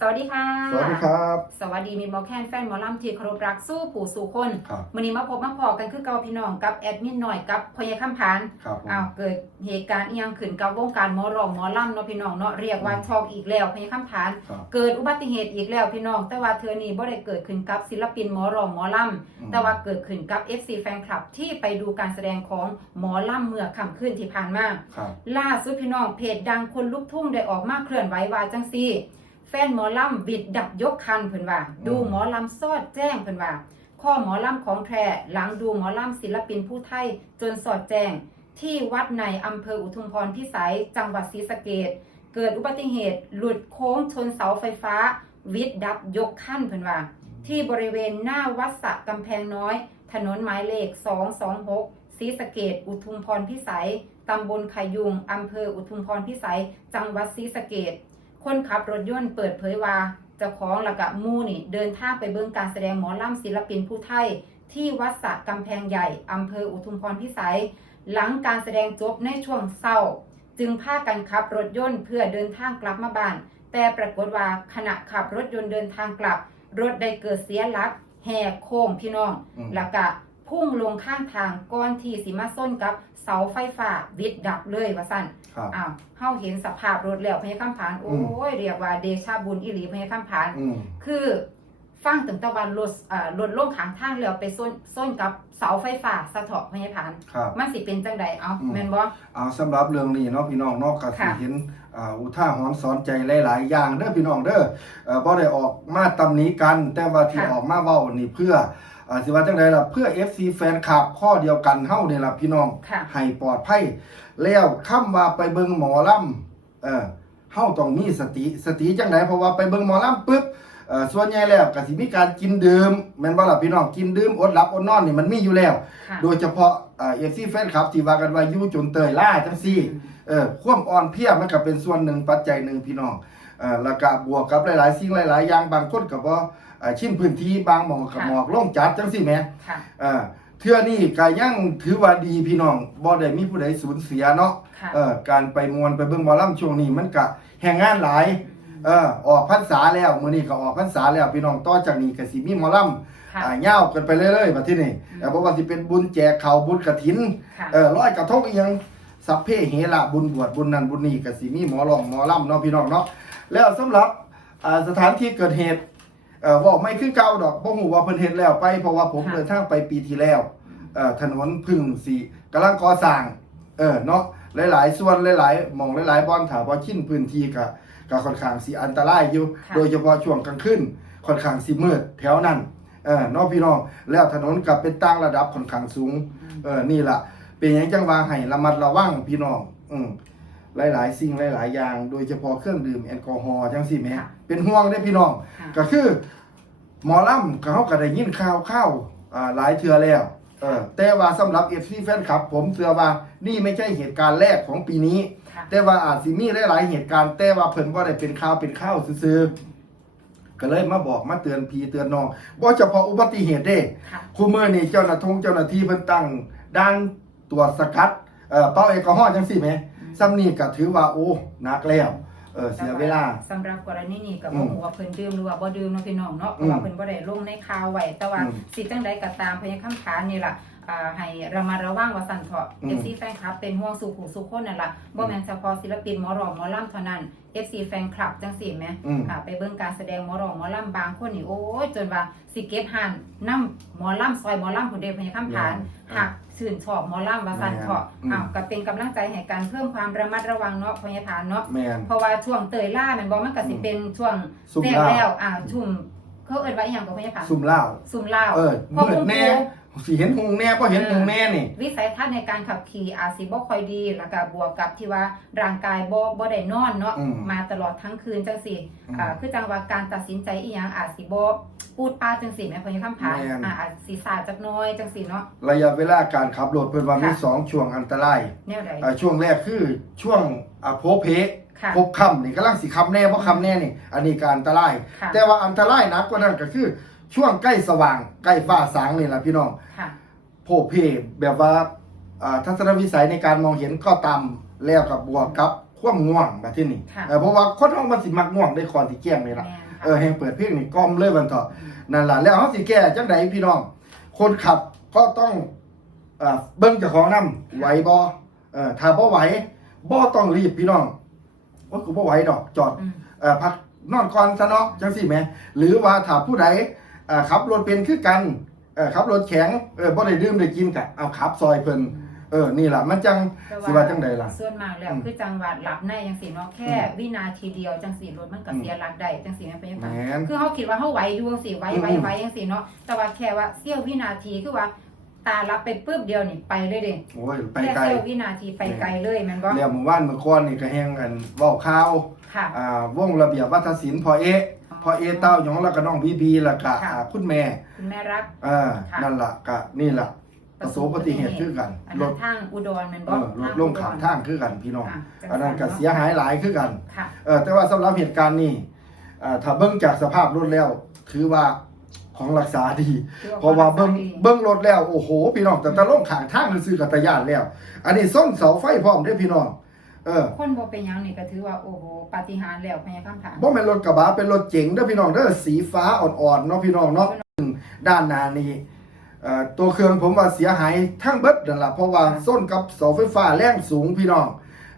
สวัสดีค่ะ สวัสดีครับ สวัสดีมีหมอแคนแฟนหมอลำที่เคารพรักสู้ผู้สู่คนครับวันนี้มาพบมาพอกันคือเกาพี่น้องกับแอดมินหน่อยกับพยาคำพานครับผมอ้าวเกิดเหตุการณ์อีหยังขึ้นกับวงการหมอร้องหมอลำเนาะพี่น้องเนาะเรียกว่าช็อกอีกแล้วพยาคำพานครับเกิดอุบัติเหตุอีกแล้วพี่น้อง แต่ว่าเธอนี่บ่ได้เกิดขึ้นกับศิลปินหมอร้องหมอลำแต่ว่าเกิดขึ้นกับ FC แฟนคลับที่ไปดูการแสดงของหมอลำเมื่อค่ำคืนที่ผ่านมาครับล่าสุดพี่น้องเพจดังคนลุกทุ่งได้ออกมาเคลื่อนไหวว่าจังซี่ แฟนหมอลำบิดดับยกคันเพิ่นว่า ดูหมอลำซอดแจ้งเพิ่นว่า ข้อหมอลำของแท้หลังดูหมอลำศิลปินผู้ไทยจนสอดแจ้ง ที่วัดในอำเภออุทุมพรพิสัยจังหวัดศรีสะเกดเกิดอุบัติเหตุ หลุดโค้งชนเสาไฟฟ้า วิดดับยกขั้นเพิ่นว่า ที่บริเวณหน้าวัดสระกำแพงน้อย ถนนหมายเลข 226ศรีสะเกดอุทุมพรพิสัยตำบลขยุงอำเภออุทุมพรพิสัย จังหวัดศรีสะเกด คนขับรถยนต์เปิดเผยว่าเจ้าของและกะหมู่นี่ เดินทางไปเบิ่งการแสดงหมอลำศิลปินผู้ไทย ที่วัดสระกำแพงใหญ่อำเภออุทุมพรพิสัย หลังการแสดงจบในช่วงเศร้า จึงพากันขับรถยนต์เพื่อเดินทางกลับมาบ้าน แต่ปรากฏว่าขณะขับรถยนต์เดินทางกลับ รถได้เกิดเสียหลักแหกโค้งพี่น้องอืมแล้วก็ พุ่งลงข้างทางก่อนที่สิมาส้นกับเสาไฟฟ้าวิดดับเลยว่าสั่นครับ อ้าวเฮาเห็นสภาพรถแล้วพญาคำผาน โอ้ยเรียกว่าเดชาบุญอิหลีพญาคำผาน อืมคือ ฟังถึงตะวันรถอ่ารถลงขางทางแล้วไปส้นส้นกับเสาไฟฟ้าสะเถาะพญาผานครับ มันสิเป็นจังใดเอาอืม แม่นบ่ เอาสำหรับเรื่องนี้เนาะพี่น้องเนอกก็สิค่ะ เห็นอ่าอุท่าหรณ์สอนใจหลายๆ อย่างเด้อพี่น้องเด้อเอ่อบ่ได้ออกมาตำหนิกัน แต่ว่าที่ออกมาเว้านี่เพื่ออ่าสิว่าจังไดล่ะเพื่อ FC แฟนคลับข้อเดียวกันเฮานี่ล่ะพี่น้อง ค่ะ ให้ปลอดภัยแล้วคำว่าไปเบิ่งหมอลำเออเฮาต้องมีสติสติจังไดเพราะว่าไปเบิ่งหมอลำปึ๊บเอ่อ ส่วนใหญ่แล้วก็สิมีการกินดื่มแม่นบ่ล่ะพี่น้องกินดื่มอดหลับอดนอนนี่มันมีอยู่แล้วค่ะโดยเฉพาะเอ่อฟซีแฟนคลับที่ว่ากันว่าอยู่จนเตยล่าจังซี่เออความอ่อนเพลียมันก็เป็นส่วนหนึ่งปัจจัยหนึ่งพี่น้องเอ่อแล้วก็บวกกับหลายๆ สิ่งหลาย ๆ อย่างบางคนก็บ่เอ่อชินพื้นที่บางหม่องก็หมอกลงจัดจังซี่แหมค่ะเออเทื่อนี้ก็ยังถือว่าดีพี่น้องบ่ได้มีผู้ใดสูญเสียเนาะค่ะเออการไปมวนไปเบิ่งหมอลำช่วงนี้มันก็แห่งงานหลาย เออออกพรรษาแล้วมื้อนี้ก็ออกพรรษาแล้วพี่น้องต่อจากนี้ก็สิมีหมอลำค่ะ อ่ายาวกันไปเรื่อยๆบัดที่นี่แต่บ่ว่าสิเป็นบุญแจกข้าวบุญกฐิน ค่ะ เออร้อยกระทงอีหยังสัพเพเหระบุญบวชบุญนั้นบุญนี้ก็สิมีหมอร้องหมอลำเนาะพี่น้องเนาะแล้วสำหรับอ่าสถานที่เกิดเหตุเอ่อเว่าไม่คือเก่าดอกบ่ฮู้ว่าเพิ่นเฮ็ดแล้วไปเพราะว่าผมค่ะ เดินทางไปปีที่แล้วเอ่อถนนพึ่งสิกำลังก่อสร้างเออเนาะหลายๆ ส่วนหลายๆหม่องหลายๆบ่อนถ้าบ่ชินพื้นที่ก็ก็ค่อนข้างสิอันตรายอยู่ ค่ะ โดยเฉพาะช่วงกลางคืนค่อนข้างสิมืดแถวนั้นเออเนาะพี่น้องแล้วถนนก็เป็นต่างระดับค่อนข้างสูง เออนี่ล่ะ เป็นอย่างจังว่าให้ระมัดระวังพี่น้องอืมหลายๆ สิ่งหลายๆ อย่าง โดยเฉพาะเครื่องดื่มแอลกอฮอล์จังสิแหม่ค่ะ เป็นห่วงได้อพี่น้อง ค่ะ ก็คือหมอลำเขาก็ได้ยินข่าวข่าวอ่าหลายเทื่อแล้วเออ แต่ว่าสำหรับเอฟซีแฟนคลับ ผมเชื่อว่านี่ไม่ใช่เหตุการณ์แรกของปีนี้ค่ะแต่ว่าอาจสิมีหลายๆเหตุการณ์ แต่ว่าเพิ่นบ่ได้เป็นข่าวเป็นข่าวซื่อๆก็เลยมาบอกมาเตือนพี่เตือนน้องบ่เฉพาะอุบัติเหตุเด้ค่ะคู่มือนี่เจ้าหน้าทงเจ้าหน้าที่เพิ่นตั้งด่านตรวจสกัดเอ่อเป่าแอลกอฮอล์จังซี่แหมซ้ำนี่ก็ถือว่าโอ้หนักแล้ว เออเสียเวลา สำหรับกรณีนี้ก็อืบ่มฮู้ว่าเพิ่นดื่มหรือว่าบ่ดื่มเนาะพี่น้องเนาะเพราะว่าอืมเพิ่นบ่ได้ลงในข่าวไว้แต่ว่าอืม สิจังใดก็ตามพยาคำถามนี่ล่ะ อ่าให้ระมัดระวังว่าสั่นเถาะ อืม FC แฟนคลับเป็นห่วงสู่ผู้สู่คนนั่นล่ะบ่แม่นเฉพาะศิลปินหมอร้องหมอลำเท่านั้น FC แฟนคลับจังซี่แหมอืมอ่าไปเบิ่งการแสดงหมอร้องหมอลำบางคนนี่โอ้ยจนว่าสิเก็บหันนำหมอลำซอยหมอลำผู้ใดพยาคำถามหากชื่นชอบหมอลำว่าสั่นเถาะอืมอ้าวก็เป็นกำลังใจให้การเพิ่มความระมัดระวังเนาะพยาฐานเนาะ แม่นเพราะว่าช่วงเตยล่าแมันบอกมันก็สิเป็นช่วงซุ่มแรกล่า แล้วอ่าชุ่มเขาเอิ้นว่าอหย่างกับพยาผ่าน ซุ่มเหล้า ซุ่มล่าวเออพอมืคุดณแน่ครู สิเห็นหงแน่บ่เห็นหงแน่นี่ วิสัยทัศน์ในการขับขี่อาจสิบ่ค่อยดีแล้วก็บวกกับที่ว่าร่างกายบ่บ่ได้นอนเนาะอืมมาตลอดทั้งคืนจังซี่อืมอ่าคือจังว่าการตัดสินใจอีหยังอาจสิบ่พูดปาจังซี่แม่พยาคำผ่านแม่น อ่าอาจสิสาดจักหน้อยจังซี่เนาะ ระยะเวลาการขับรถเพิ่นว่ามีค่ะ สองช่วงอันตรายแนวใดอ่าช่วงแรกคือช่วงอ่าโพเพค่ะพบค่ำนี่กำลังสิค่ำแน่บ่ค่ำแน่นี่ อันนี้ก็อันตราย ค่ะแต่ว่าอันตรายหนักกว่านั้นก็คือ ช่วงใกล้สว่าง ใกล้ฟ้าสางนี่แหละพี่น้องค่ะโพเพแบบว่าอ่าทัศนวิสัยในการมองเห็นก็ต่ำแล้วกับบวกกับความง่วงแบบที่นี่ค่ะเออเพราะว่าคนเรามันสิมักง่วงได้คอนที่แก้มนี่ล่ะแม่นเออแห่งเปิดเพลงนี่กล่อมเลยวันเถาะนั่นล่ะแล้วเฮาสิแก้จังไดพี่น้อง คนขับก็ต้องเอ่อเบิ่งเจ้าของนำไหวบ่เออถ้าบ่ไหวบ่ต้องรีบพี่น้องโอ้ยกูบ่ไหวดอกจอดอืม เอ่อพักนอนก่อนซะเนาะจังซี่แหมหรือว่าถ้าผู้ใดเอ่อ ขับรถเป็นคือกันเอ่อขับรถแข็งเออบ่ได้ดื่มได้กินกะเอาขับซอยเพิ่นเออ นี่ล่ะมันจังแต่สิว่าจังใดล่ะ ส่วนมากแล้วอืมคือจังหวัดหลับในจังซี่เนาะแค่อืมวินาทีเดียวจังซี่รถมันก็อืมเสียหลักได้จังซี่แม่นไปยังแหไงมนคือเขาคิดว่าเขาไหวอยู่จังซี่ไหวไหวอืมไหวจังซี่เนาะแต่ว่าแค่ว่าเสี้ยววินาทีคือว่า ตารับไปปึ๊บเดียวนี่ไปเลยเด้โอ้ยไปแค่ไกลเสี้ยววินาทีไปไกลเลยแม่นบ่แล้วหมู่บ้านเมื่อก่อนนี่ก็แฮงกันเว้าข่าวค่ะอ่าวงระเบียบวัฒนศิลป์พอเอะ พอเอะเต้าหยองแล้วก็น้องบีบีแล้วก็ค่ะ อ่าคุณแม่คุณแม่รักเออค่ะ นั่นล่ะก็นี่ล่ะประสบอุบัติเหตุคือกันอันรนั้นถทางอุดรแม่นเอบ่อรถลงข้างทางคือกันพี่น้องค่ะจังอันนั้นก็ซั่เสียหายหลายคือกัน ค่ะ เออแต่ว่าสำหรับเหตุการณ์นี้อ่าถ้าเบิ่งจากสภาพรถแล้ว ถือว่าของรักษาดีคือเพราะว่าเบิ่งดีเบิ่งรถแล้ว โอ้โห พี่น้องแต่ตะลงข้างทางซื้อๆกับตะยานแล้ว อันนี้ส้นเสาไฟพร้อมเด้อพี่น้อง เออคนบ่เป็นหยังนี่ก็ถือว่าโอ้โหปาฏิหาริย์แล้วพญาคำผาบ่แม่นรถกระบะเป็นรถเจ๋งเด้อพี่น้องเด้อสีฟ้าอ่อนๆเนาะพี่น้องเนาะด้านหน้านี่เอ่อตัวเครื่องผมว่าเสียหายทั้งเบิดนั่นล่ะเพราะว่าส้นกับเสาไฟฟ้าแรงสูงพี่น้อง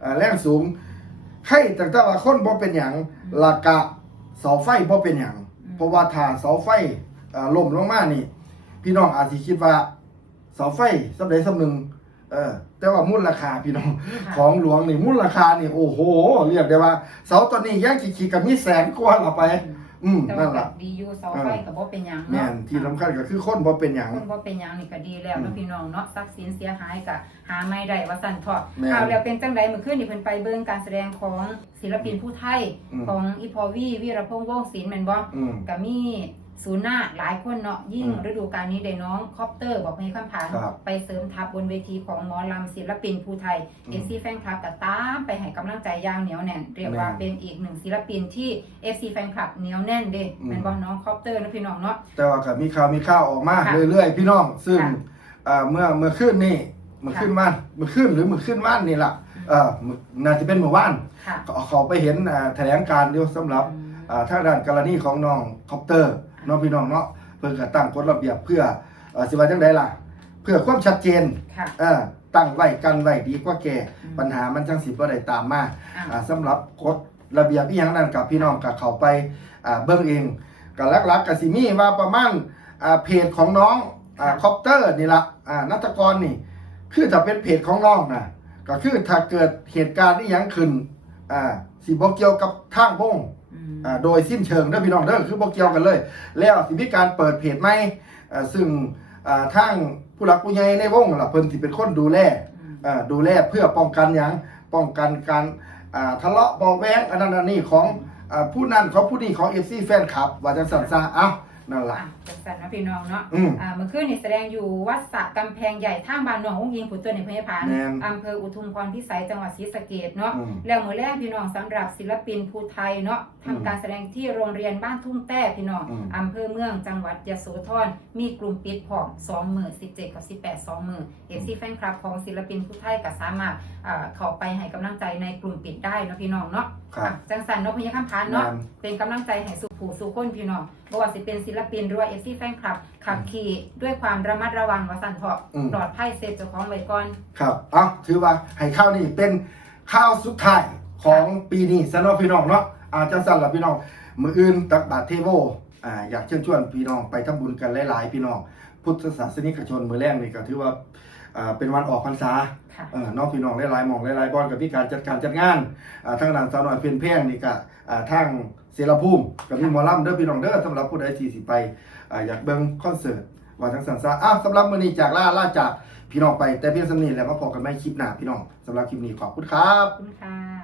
เอ่อแรงสูง ให้ตั้งแต่ว่าคนบ่เป็นหยังแลวกะเสาไฟบ่เป็นหยังเพราะว่าถ้าเสาไฟเอ่อล่มลงมานี่ พี่น้องอาจสิคิดว่าเสาไฟสำใดสำหนึ่ง เออ แต่ว่ามูลราคาพี่น้องค่ะ ของหลวงนี่มูลราคานี่โอ้โห เรียกได้ว่า เสาตัวนี้ย่างขี่ๆกับมีแสนกว่าละไป อืมแต่นั่ว่านก็ล่ะ ดีอยู่เสาไฟก็บ่เป็นหยังแม่เนาะนที่สำคัญก็คือคนบ่เป็นหยัง คนบ่เป็นหยังนี่ก็ดีแล้วอืเนาะมพี่น้องเนาะทรัพย์สินเสียหายก็หาไม่ได้ว่าสั่นเถาะแม่นเอาแล้วเป็นจังไดเมื่อคืนนี่เพิ่นไปเบิ่งการแสดงของศิลปินผู้ไทยอืม ของอีพอวีวีรพงษ์วงศ์ศิลป์แม่นบ่อืม ก็มี ศูนย์หน้าหลายคนเนาะยิ่งอืมฤดูกาลนี้ได้น้องคอปเตอร์บอกมีคำผาน ครับไปเสริมทัพบนเวทีของหมอลำศิลปินผู้ไทยอืมเอฟซีแฟนคลับก็ตามไปให้กำลังใจอย่างเหนียวแน่น เรียกว่าแม่นเป็นอีกหนึ่งศิลปินที่เอฟซีแฟนคลับเหนียวแน่นเด้อืมแม่นบ่น้องคอปเตอร์นะพี่น้องเนาะ แต่ว่าก็มีข่าวมีข่าวออกมาค่ะเรื่อยๆพี่น้อง ซึ่งค่ะเอ่อเมื่อเมื่อคืนนี่เมื่อคืนว่านเมื่อคืนหรือเมื่อคืนว่านนี่ล่ะเอ่อมื้อน่าจะเป็นเมื่อวานค่ะเขาเขาไปเห็นอ่าแถลงการณ์เดียวสำหรับอืม อ่าทางด้านกรณีของน้องคอปเตอร์ น้องพี่น้องเนาะเพื่อตั้งกฎระเบียบเพื่อเอ่อสิว่าจังไดล่ะ เพื่อความชัดเจนค่ะ เออตั้งไว้กันไว้ดีกว่าแก่อืม ปัญหามันจังสิบ่ได้ตามมา อะ อ่าสำหรับกฎระเบียบอีหยังนั้นกับพี่น้องกับเขาไปอ่าเบิ่งเองก็หลักๆก็สิมีว่าประมาณอ่าเพจของน้องอ่าคอปเตอร์นี่ละอ่านัตกรนี่ คือถ้าเป็นเพจของน้องนะก็คือถ้าเกิดเหตุการณ์ที่ยังขึ้นอ่าสิบ่เกี่ยวกับทางวง อืมอ่าโดยสิ้นเชิงเด้อพี่น้องเด้อคือบ่เกี่ยวกันเลย แล้วสิมีการเปิดเพจใหม่อ่าซึ่งอ่าทางผู้หลักผู้ใหญ่ในวงล่ะเพิ่นสิเป็นคนดูแลอืมอ่าดูแลเพื่อป้องกันหยังป้องกันการอ่าทะเลาะเบาะแว้งอันนั้นอันนี้ของอ่าผู้นั้นของผู้นี้ของ FC แฟนคลับว่าจังซั่นซะเอ้านั่นล่ะอะจัง สันนะพี่น้องเนาะอืม อ่าเมื่อคืนนี่แสดงอยู่วัดสระกำแพงใหญ่ท่ามบานหนองหงยิงผุดตัวในพยาพานแม่น อำเภออุทุมพรพิสัยจังหวัดศรีสะเกษเนาะ อืม แล้วมือแรกพี่น้องสำหรับศิลปินภูไทยเนาะอืมทำการแสดงที่โรงเรียนบ้านทุ่งแต้พี่น้องอืม อำเภอเมืองจังหวัดยโสธรมีกลุ่มปิดพร้อม2มือ17 กับ 18 2มือเอฟซีแฟนคลับของศิลปินภูไทยก็สามารถอ่าเข้าไปให้กำลังใจในกลุ่มปิดได้เนาะพี่น้องเนาะครับอะจังสันเนาะพญาคำพานเนาะแม่นเป็นกำลังใจให้สู่ผู้สู่คนพี่น้อง บ่ว่าสิเป็นศิลปินหรือว่าเอฟซีแฟนคลับขับขี่ด้วยความระมัดระวังว่าสั่นเถาะอืม ปลอดภัยเซฟเจ้าของไว้ก่อน ครับ เอ้าถือว่าให้ข้าวนี่เป็นข้าวสุดท้ายของปีนี้ซะเนาะพี่น้องเนาะอาจังซั่นล่ะพี่น้อง มื้ออื่นตักบาตรเทโวอ่าอยากเชิญชวนพี่น้องไปทำบุญกันหลาย ๆ พี่น้อง พุทธศาสนิกชนมื้อแรกนี่ก็ถือว่าอ่า เป็นวันออกพรรษาค่ะเออน้องพี่น้องหลายๆหมองหลายๆบอนกับพี่การจัดการจัดงานอ่าทางด้านสาวน้อยเพียนเพียงนี่ก็อ่าทางเสรภูมิกับพี่หมอลำเด้อพี่น้องเด้อสำหรับผู้ใดที่สิไปอ่าอยากเบิ่งคอนเสิร์ตว่าทั้งสันซาอ้าวสำหรับมื้อนี้จากล่าล่าจากพี่น้องไปแต่เพียงสำนี้แล้วมาพบกันใหม่คลิปหน้าพี่น้องสำหรับคลิปนี้ขอบคุณครับขอบคุณค่ะ